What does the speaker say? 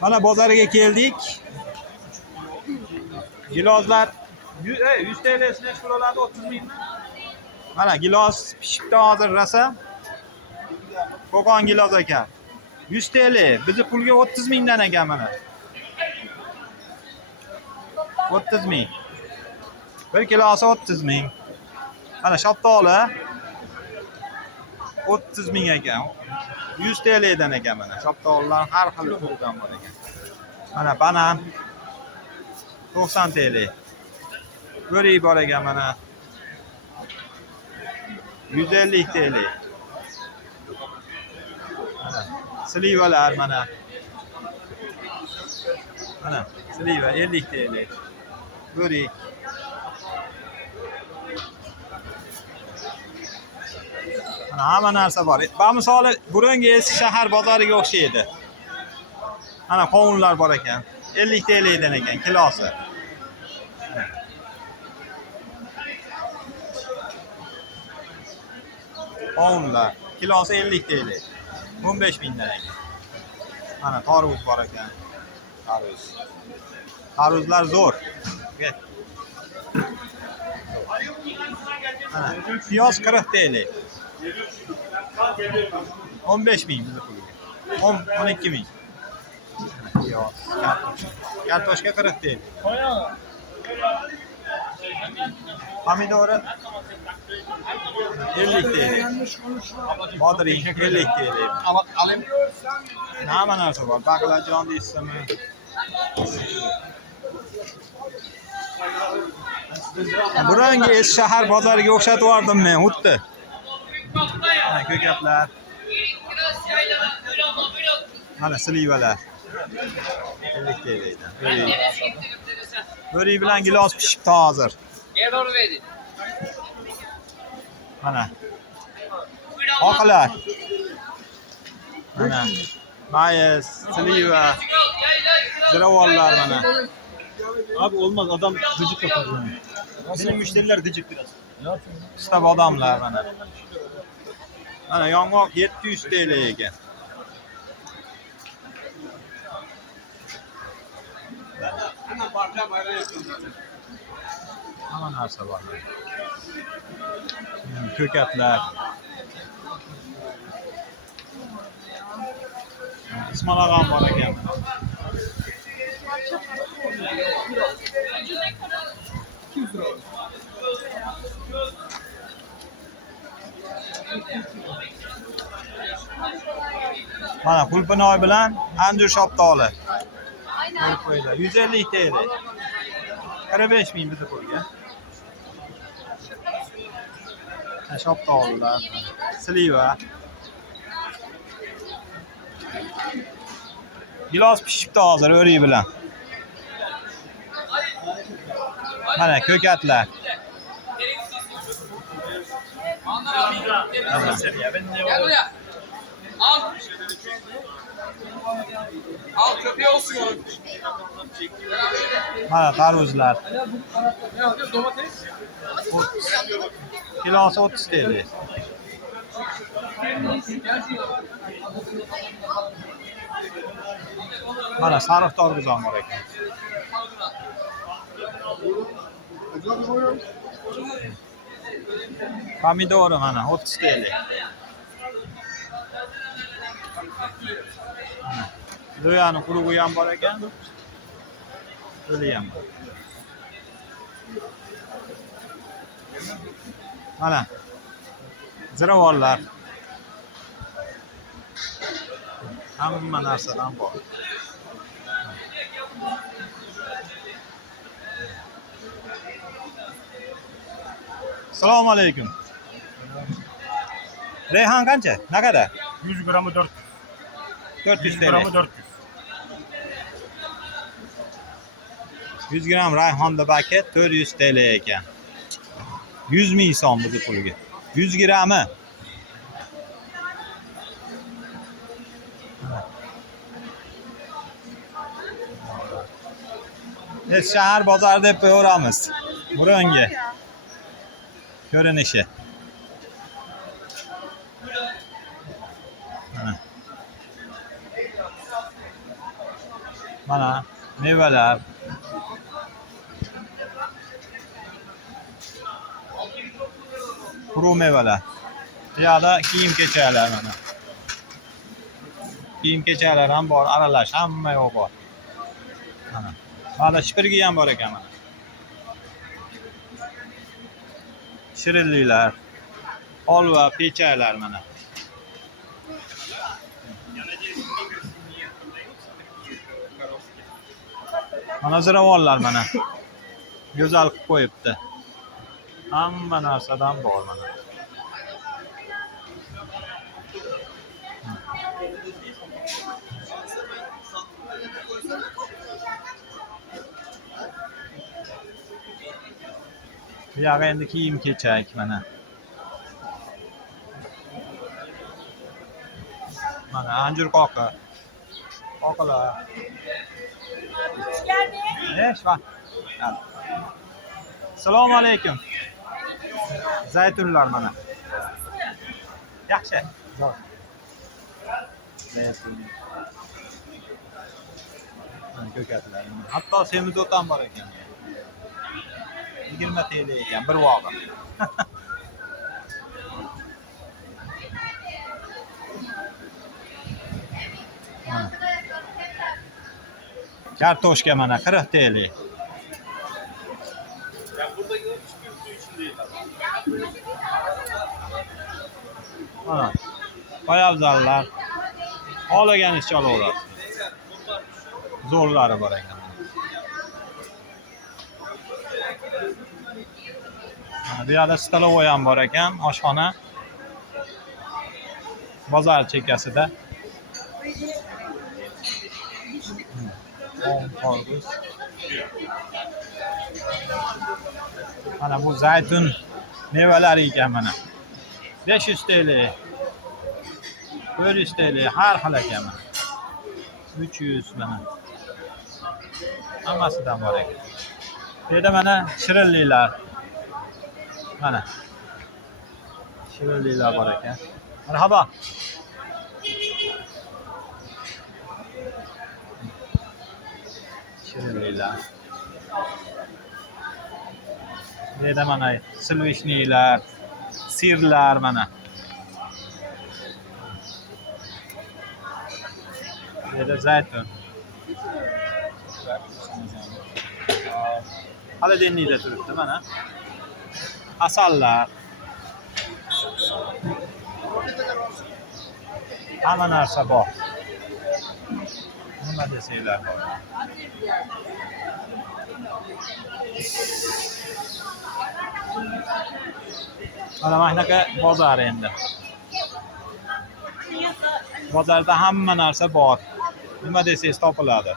Mana bozorga keldik. Gilozlar 100 TL'sine şuralarda 30 ming. Mana giloz pishibdi hozir rosa. Qo'qon giloz ekan. 100 TL. Bizni pulga 30 mingdan ekan mana. 30 ming. 1 kilosi 30 ming. Mana shaftoli 30 ming ekan. 100 TL'dan ekan mana. Shaftolilar har xil turdan bor ekan. Mana banan 90 TL. Bo'rik bor ekan mana. 150 TL. Mana slivalar mana. Mana sliva 50 TL. Bo'rik. Mana hamma narsa bor. Bamisoli Burungi eski shahar bozoriga o'xshaydi. Mana qovunlar bor ekan. 50 TL dan ekan kilosi. Qovunlar kilosi 50 TL. 15 mingdan ekan. Mana tarvuz bor ekan. Tarvuz. Tarvuzlar zo'r. Mana piyoz 40 TL. 15 ming bizni pulga. 12 ming. Piyoz, kartoshka 40 TL. Pomidori 50 TL. Bodring 50 TL. Hamma narsa bor. Baqlajon deysizmi? Burungi eski shahar bozoriga o'xshatib yubordim men, xuddi. Mana ko'katlar. Mana slivalar. 50 TL'dan. Bo'rik bilan gilos pishibdi hozir. Mana. Oqlar. Mana. Mayiz, sliva, ziravorlar mana. Abi olmaz adam gıcık yapar yani. Benim müşteriler gıcık biraz. Istab odamlar mana. Mana yong'oq 700 TL ekan. Hamma narsa bor. Ko'katlar. Ismalag'am bor ekan. Mana Qulpinoy bilan Anjur shaftoli. 150 TL. 45 ming bizni pulga. Shaftolilar, sliva. Gilos pishibdi hozir o'rik bilan. Mana ko'katlar. Al köpeği olsun oğlum. Mana tarvuzlar. Domates. Kilosi 30 TL. Mana sariq tarvuz ham bor ekan. Pomidori mana 30 TL. Do'yani qurug'i ham bor ekan. O'li ham bor. Mana ziravorlar. Hamma narsadan bor. Assalomu alaykum. Rayhon qancha? Naqada? 100 gramı 400. 400 100 gramı TL. 400. 100 gram rayhonda paket 400 TL ekan. 100 ming so'm bizni pulga. 100 grammi. Biz shahar bozori deb qo'yaveramiz. Burungi. Ko'rinishi. Mana. Mana mevalar. Quruq mevalar. Bu yoqda kiyim-kechaklar mana. Kiyim-kechaklar ham bor, aralash hamma yoq bor. Mana. Mana shipirgi ham bor ekan mana. Shirinliklar, holva, pechaklar mana. Mana ziravonlar mana. Go'zal qilib qo'yibdi. Hamma narsadan bor mana. Bu yoqqa endi kiyim-kechak mana. Mana anjir qoqi. Qoqilar. Vaqt. Assalomu alaykum. Zaytunlar mana. Yaxshi. Zaytun. Ko'katlar. Hatto semizot ham bor ekan. 20 TL ekan bir vog'i. Kartoshka mana 40 TL. Mana poyabzallar. Xohlaganingizcha olaverasiz. Zo'rlari bor ekan. Bu yoqda stolovoy ham bor ekan, oshxona. Bozor chekkasida. Mana bu zaytun mevalari ekan mana. 500 TL. 400 TL har xil ekan mana. 300 mana. Hammasidan bor ekan. Bu yerda mana shirinliklar. Mana. Shirinliklar bor ekan. Marhaba. Shirinliklar. Bu yerda mana silvishniklar, sirlar mana. Bu yerda zaytun. Xolodilnikda turibdi mana. Asallar. Hamma narsa bor. Nima desanglar bor. Mana shunaqa bozor endi. Bozorda hamma narsa bor. Nima desangiz topiladi.